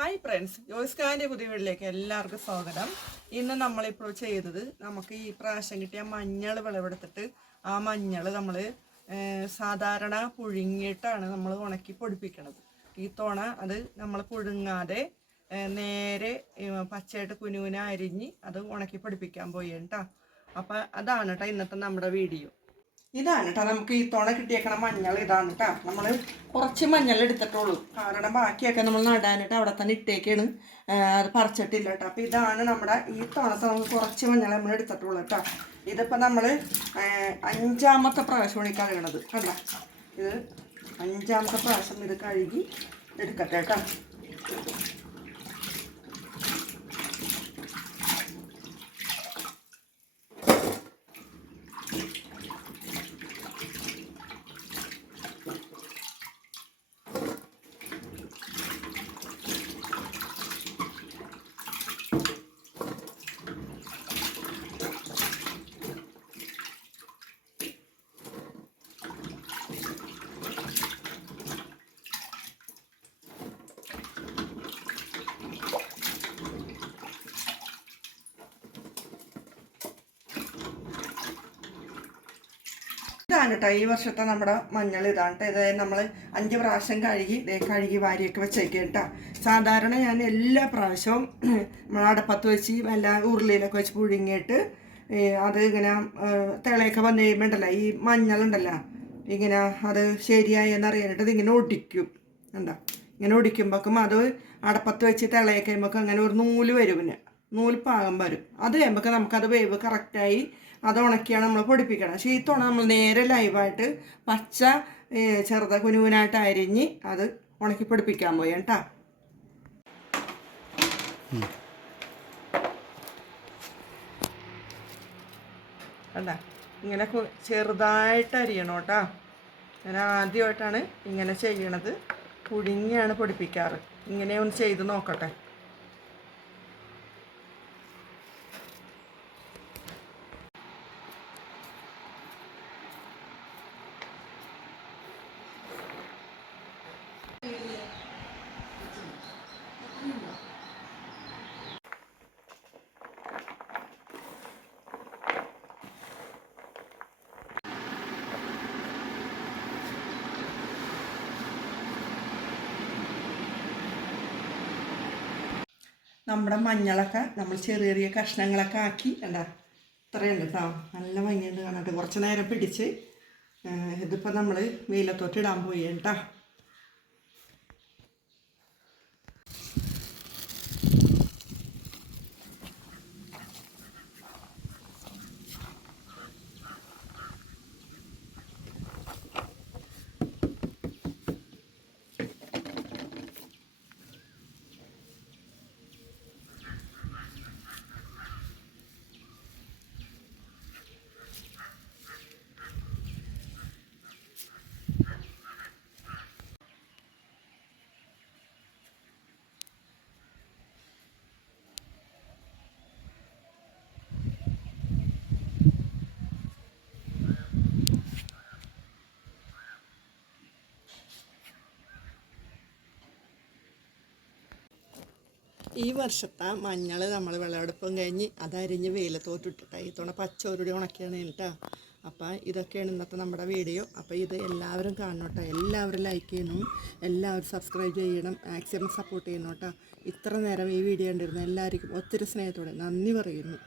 Hi friends, ജോയ്സ്കാൻ്റെ പുതിയ വീട്ടിലേക്ക് എല്ലാവർക്കും സ്വാഗതം. ഇന്ന് നമ്മളിപ്പോൾ ചെയ്തത് നമുക്ക് ഈ പ്രാവശ്യം കിട്ടിയ മഞ്ഞൾ വിളവെടുത്തിട്ട് ആ മഞ്ഞൾ നമ്മൾ സാധാരണ പുഴുങ്ങിയിട്ടാണ് നമ്മൾ ഉണക്കി പൊടിപ്പിക്കണത്. ഈ തോണ അത് നമ്മൾ പുഴുങ്ങാതെ നേരെ പച്ചയായിട്ട് കുനുകുന അരിഞ്ഞ് അത് ഉണക്കി പൊടിപ്പിക്കാൻ പോയി കേട്ടോ. അപ്പം അതാണ് കേട്ടോ ഇന്നത്തെ നമ്മുടെ വീഡിയോ. ഇതാണ് കേട്ടോ നമുക്ക് ഈ തുണ കിട്ടിയേക്കണ മഞ്ഞൾ ഇതാണ് കേട്ടോ. നമ്മൾ കുറച്ച് മഞ്ഞൾ എടുത്തിട്ടുള്ളൂ, കാരണം ബാക്കിയൊക്കെ നമ്മൾ നടാനിട്ട് അവിടെ തന്നെ ഇട്ടേക്കാണ്, അത് പറിച്ചിട്ടില്ല കേട്ടോ. അപ്പോൾ ഇതാണ് നമ്മുടെ ഈ തുണത്തെ നമുക്ക് കുറച്ച് മഞ്ഞൾ നമ്മൾ എടുത്തിട്ടുള്ളൂ കേട്ടോ. ഇതിപ്പോൾ നമ്മൾ 5ാമത്തെ പ്രാവശ്യമാണ് ഈ കഴുകണത് കണ്ട. ഇത് 5ാമത്തെ പ്രാവശ്യം ഇത് കഴുകി എടുക്കട്ടെ കേട്ടോ. ഇതാണ് കേട്ടോ ഈ വർഷത്തെ നമ്മുടെ മഞ്ഞൾ ഇതാണ് കേട്ടോ. ഇത് നമ്മൾ 5 പ്രാവശ്യം കഴുകി വാരിയൊക്കെ വെച്ചേക്കാം കേട്ടോ. സാധാരണ ഞാൻ എല്ലാ പ്രാവശ്യവും നമ്മൾ അടപ്പത്ത് വെച്ച് എല്ലാ ഉരുളിയിലൊക്കെ വെച്ച് പുഴുങ്ങിയിട്ട് അത് ഇങ്ങനെ തിളയൊക്കെ വന്നു കഴിയുമ്പോണ്ടല്ലോ ഈ മഞ്ഞളുണ്ടല്ലോ ഇങ്ങനെ അത് ശരിയായി എന്നറിയാനായിട്ട് ഇതിങ്ങനെ ഒടിക്കും. എന്താ ഇങ്ങനെ ഒടിക്കുമ്പോഴേക്കും അത് അടപ്പത്ത് വെച്ച് തിളയൊക്കെ കഴിയുമ്പോൾ അങ്ങനെ ഒരു നൂല് വരും, പിന്നെ നൂല് പാകം വരും. അത് കഴിയുമ്പോൾ നമുക്കത് വേവ് കറക്റ്റായി അത് ഉണക്കിയാണ് നമ്മൾ പൊടിപ്പിക്കണം. പക്ഷേ ഈ തുണ നമ്മൾ നേരെ ലൈവായിട്ട് പച്ച ചെറുത കുനുകുനായിട്ട് അരിഞ്ഞ് അത് ഉണക്കി പൊടിപ്പിക്കാൻ പോയി കേട്ടോ. അല്ല ഇങ്ങനെ ചെറുതായിട്ട് അരിയണം കേട്ടോ. ഞാൻ ആദ്യമായിട്ടാണ് ഇങ്ങനെ ചെയ്യണത്, പുഴുങ്ങിയാണ് പൊടിപ്പിക്കാറ്. ഇങ്ങനെ ഒന്ന് ചെയ്ത് നോക്കട്ടെ. നമ്മുടെ മഞ്ഞളൊക്കെ നമ്മൾ ചെറിയ ചെറിയ കഷ്ണങ്ങളൊക്കെ ആക്കി എന്താ ഇത്രയുണ്ട് കേട്ടോ. നല്ല ഭംഗിയുണ്ട് കാണട്ടെ. കുറച്ച് നേരം പിടിച്ച് ഇതിപ്പോൾ നമ്മൾ വെയിലത്തോട്ട് ഇടാൻ പോയി കേട്ടോ. ഈ വർഷത്തെ മഞ്ഞൾ നമ്മൾ വിളവെടുപ്പും കഴിഞ്ഞ് അതരിഞ്ഞ് വെയിലത്തോട്ടിട്ടിട്ട് ഈ തവണ പച്ചോരുടി ഉണക്കിയാണ് കേട്ടോ. അപ്പോൾ ഇതൊക്കെയാണ് ഇന്നത്തെ നമ്മുടെ വീഡിയോ. അപ്പോൾ ഇത് എല്ലാവരും കാണണം കേട്ടോ. എല്ലാവരും ലൈക്ക് ചെയ്യണം, എല്ലാവരും സബ്സ്ക്രൈബ് ചെയ്യണം, മാക്സിമം സപ്പോർട്ട് ചെയ്യണം കേട്ടോ. ഇത്ര നേരം ഈ വീഡിയോ കണ്ടിരുന്നു എല്ലാവർക്കും ഒത്തിരി സ്നേഹത്തോടെ നന്ദി പറയുന്നു.